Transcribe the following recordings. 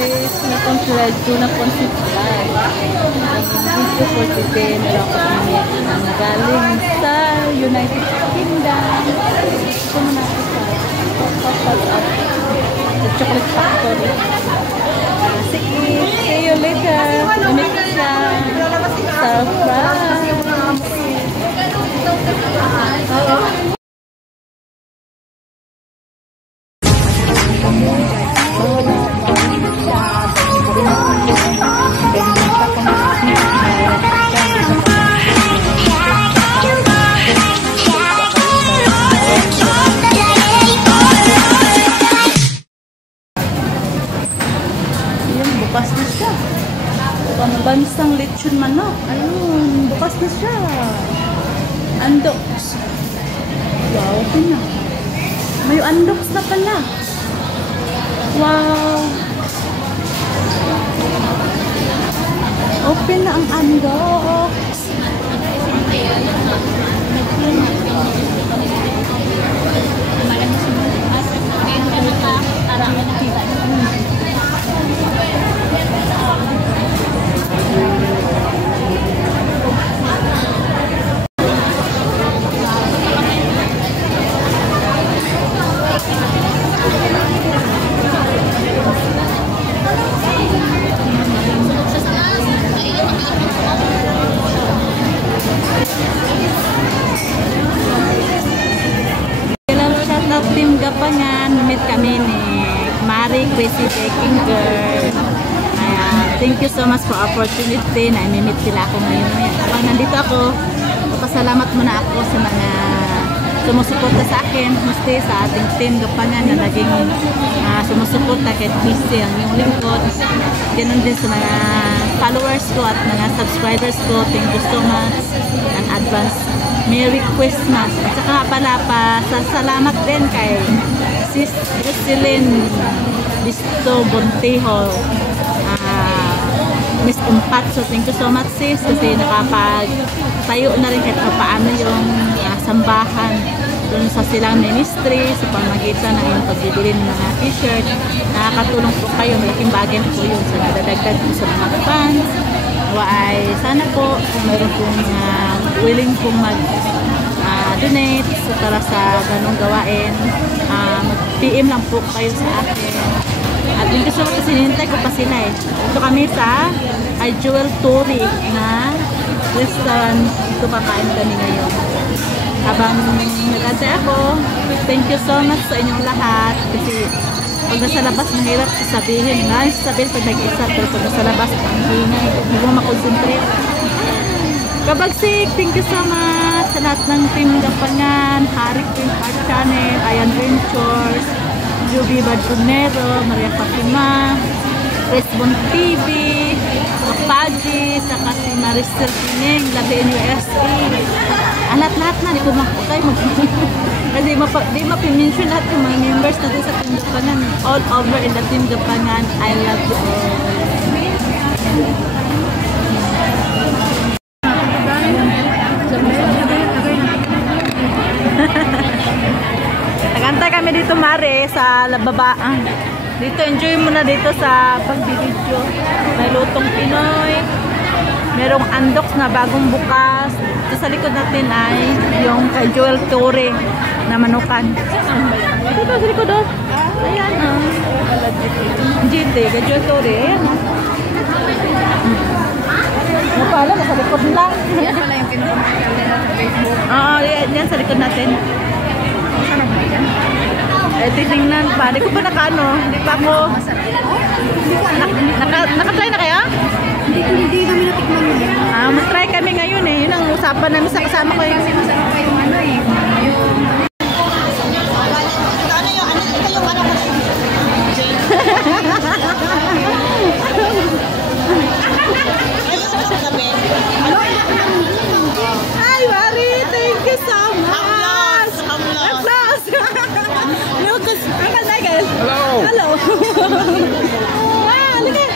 guys, welcome to Red Tuna Concept Vlog. Video for today, meron ako pinit ang galing sa United Kingdom. Ito muna ako sa Chocolate Factory. Sige, see you later. Mamit siya. Surprise! Bukas na siya. Pambansang lechon manok. Ayun, bukas na siya. Andoks. Wow, ito na. May andoks na pala. Wow. Open na ang andoks. Team Gapangan, meet kami ni Marie Crazy Baking Girl. Thank you so much for opportunity na i-meet sila ako ngayon. Habang nandito ako, pasalamat muna ako sa mga sumusuporta sa akin, mostly sa ating Team Gapangan na naging sumusuporta kahit busy ang yung lingkod. Ganun din sa mga followers ko at mga subscribers ko. Thank you so much and advance Merry Christmas. At saka pala salamat din kay Sis Jocelyn Bisto Bontejo, Miss Umpatso. Thank you so much sis kasi nakapagtayo na rin kahit paano yung sambahan doon sa silang ministry sa pamagitan ng yung pagbibili ng mga t-shirt. Nakakatulong po kayo, malaking bagay po yun sa nadadagdag po sa mga fans. Ay sana po mayroon pong willing pong mag-donate para sa ganong gawain. Mag-PM lang po kayo sa akin. At yung gusto ko kasi hinintay ko pa sila eh. Ito kami sa Jewel Tori na restaurant. Ito kakain kami ngayon. Habang nag-antay ako, thank you so much sa inyong lahat. Kasi pag nasa labas, mahirap sabihin. Sabihin pag nag-isa, pero pag nasa labas, ang hingay. Hindi mo makonsentrate. Kabagsik, thank you so much sa lahat ng Team Gapangan, Hari Queen Art Channel, Ayan Ventures, Juby Badunero, Maria Fatima, Resbon TV, Kapaji, saka si Maricel Pining, Labi USA. Lahat-lahat na, di ko makakay kasi di mapimension lahat yung mga members natin sa Team Gapangan. All over in the Team Gapangan, I love you all. Nagantay kami dito Mare sa lababaan. Dito enjoy mo na dito sa pagbibidyo. May lutong Pinoy. Merong andoks na bagong bukas. Ito sa likod natin ay yung kay Jewel Tori na manukan. Ito ba sa likod doon? Ayan GT, kay Jewel Tori. Ayan Ano pala, nasa likod lang. Yan pala yung pinag-camera sa Facebook. Oo, yan sa likod natin. Saan ba yan? Titingnan pa. Hindi ko pa naka-ano. Hindi pa ako. Naka-try na kaya? Hindi kami natikman yun. Mag-try kami ngayon eh. Yun ang usapan namin sa kasama ko. Kasi masarap pa yung ano eh. Hi, Mari! Thank you so much! Applause! Lucas, hello! Hello! Halika!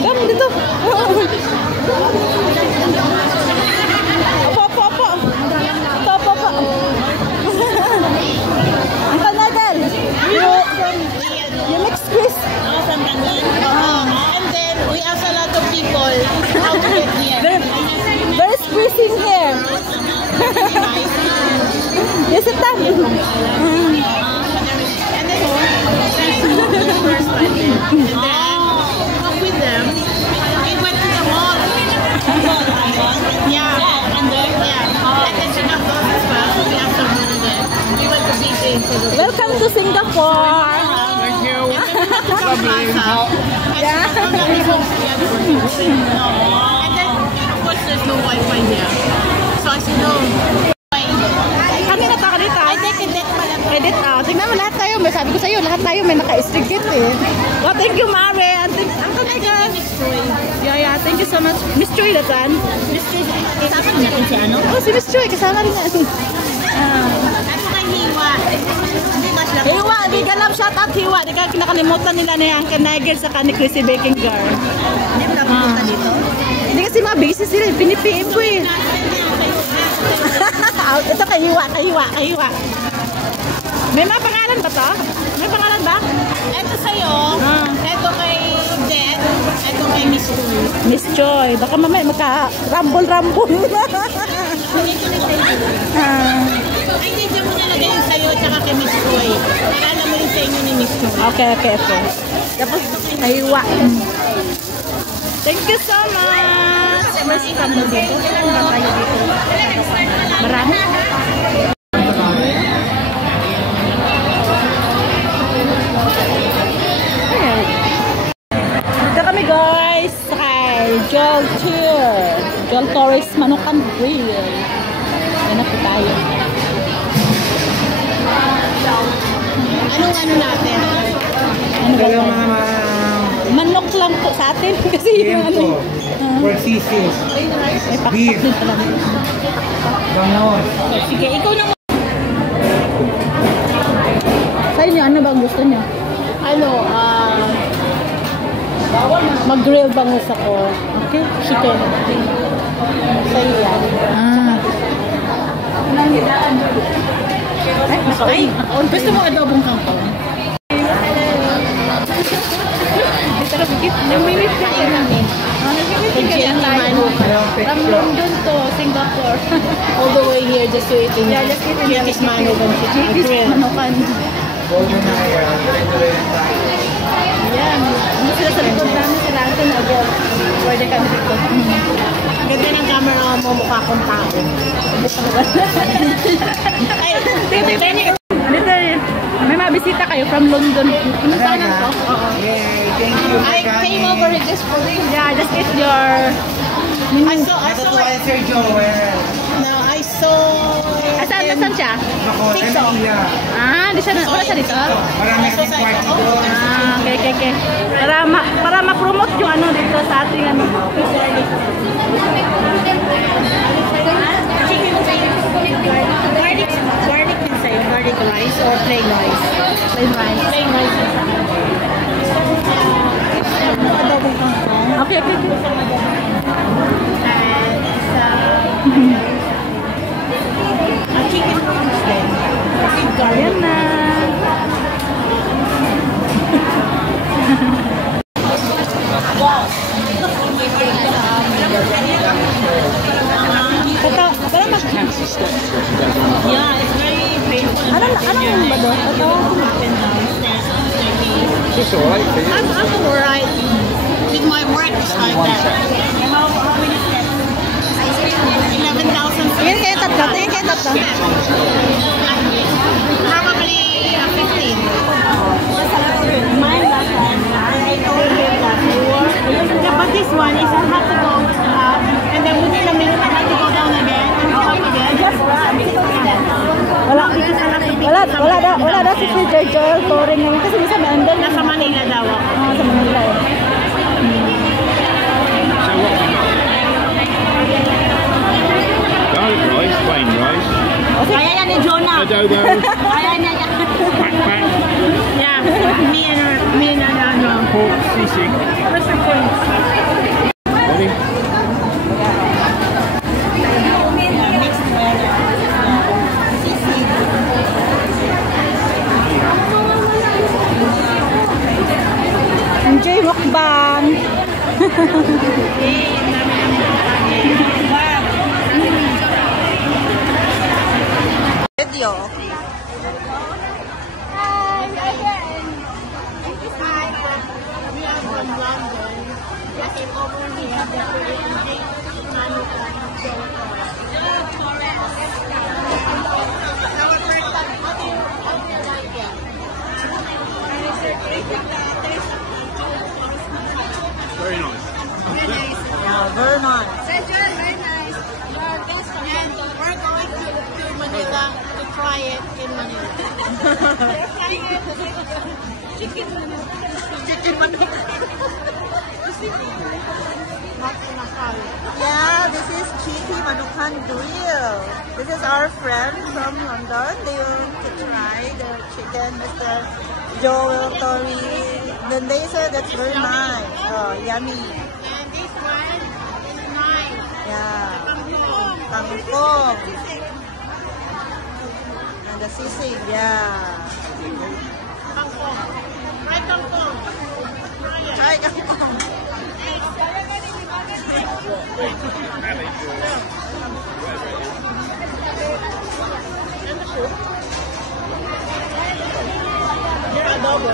Come dito! Opo! Opo! Uncle Nigel! You mix quiz! being here. Yes, it does. And then first one there. And then walk with them. We went to the mall. Yeah. And then she got those as well. So we have some money there. We went to Beijing for the Welcome to Singapore. Thank you. Yeah. And then, of course, there's no Wi-Fi there. So I said, no. Kami natakalita. Edit out. Tingnan mo lahat tayo. May sabi ko sa'yo, lahat tayo may naka-stigit eh. Well, thank you, Mare. And thank you, Miss Choi. Yeah. Thank you so much. Miss Choi, that's Miss Choi, kasama natin si ano? Oh, si Miss Choi. Kasama rin yan. Ano kay Hiwa? Hindi ba sila? Hiwa, di ka lang shout out Hiwa. Di ka kinakalimutan nila na yung Nigel sa ni Chrissy Baking Girl. Hindi mo napunta dito? Hindi kasi mga busy sila. Pinipim ko eh. Ito kay Hiwa. May mga pangalan ba to? May pangalan ba? Ito sa'yo. Ito kay Jet. Ito kay Miss Choi. Miss Choi. Baka mamaya magka-rumble. Ito ni sa'yo. Ay, hindi dyan mo nalagay yung sa'yo at saka kay Miss Choi. Para alam mo yung sa inyo ni Miss Choi. Okay. Tapos, Hiwa. Thank you so much. Mas kami dito. Marami. Dito kami guys kay Joel Torres Manukan Grill. Yan na po tayo. Anong ano natin? Ano ba yun? Manok lang po sa atin kasi yung ano. For sisig. May pakpak din talaga. Ganon. Sige, ikaw na. Sa inyo, ano ba ang gusto niyo? Mag-grill bangus ako. Okay, chicken. Sa iyo yan. Ay, gusto mo adobong kangkong? Nag-mimit ka namin. Nag-mimit ka tayo. From London to Singapore. All the way here just to eat in Chickis Manukan. Manukan. Yan. Ano sila sa likod namin sila ang tinagyan. Pwede kami dito. Ganda ng camera mo, mukha kong tao. Ay, Dito yun. May mabisita kayo from London. Ano saan ang to? Thank you. I came over just for this. Yeah, just eat your... I saw Sir Joel. No, I saw Asan siya? TikTok. Di siya, wala siya dito? Marami kasing party doon. Okay. Para ma-promote yung ano dito sa ating ano. Garlic inside, garlic rice or plain rice? Plain rice. Plain rice. Adobong kangkong. Okay. And chicken wings then. Ayan na. Yeah, it's very painful. Ano ba doon? Ito? Up and downstairs. It's alright for you. I'm alright. With my work, it's like that. How many steps? 11,000. Tingin kayo tatlo. Probably 15. Mine last time. I told him that. Yeah, but this one is I have to go up, and then within a minute I have to go down again and go up again. Just run. Wala daw si Joel Torres ngayon kasi minsan may andun. Nasa Manila daw ako. Sa Manila eh. Garlic rice, plain rice. Kaya yan ni Jonah. Adobo. Kaya niya yan. Backpack. Yeah, me and ano. Pork sisig. Ready? Enjoy mukbang. video. Hi again. Hi. We are from London. We came over here. Very nice. Yeah, very nice. Very nice. And we're going to Manila to try it in Manila. Chicken manok. Yeah, this is Cheeky Manukan Grill. This is our friend from London. They want to try the chicken, Mr. Joel Tori. Then they said that's very nice. Oh, yummy. And this one is nice. Yeah. Kangkong. And the sisig, yeah. Kangkong. Right kangkong. Try kangkong. You're adobo.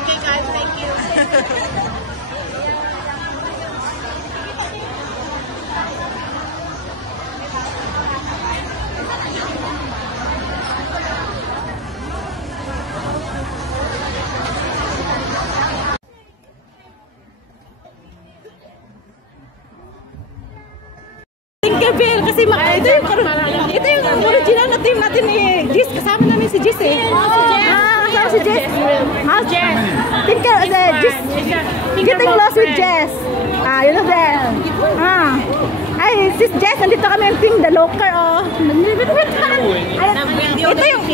Okay guys, thank you. Gabriel, kasi ito yung original na team natin eh. Jis, kasama namin si Jis eh. Kasama si Jis. Jess. Jis. Getting lost with Jess. You know that. Ay, sis Jess, nandito kami yung team The Locker, oh. Ito yung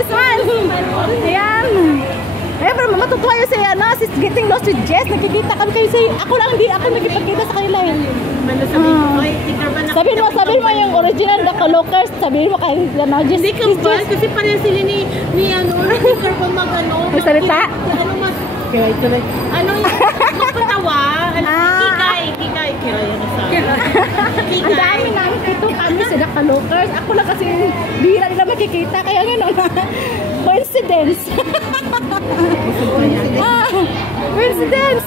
Smile. Ayan. Eh, pero matutuwa yun siya, no? Sis Getting Lost with Jess. Nagkikita kami kayo sa... Ako lang, hindi ako nagkipagkita sa kanila eh. Sabihin mo yung original The Lockers. Sabihin mo kayo, no? Jess. Hindi ka ba? Kasi pareho sila ni sticker pa mag-ano. Magsalita? Ano yung patawa? Kikay. Kira yan sa Ang dami namin dito kami sa The Lockers. Ako lang kasi bihira nila makikita. Kaya gano'n. Coincidence. Coincidence.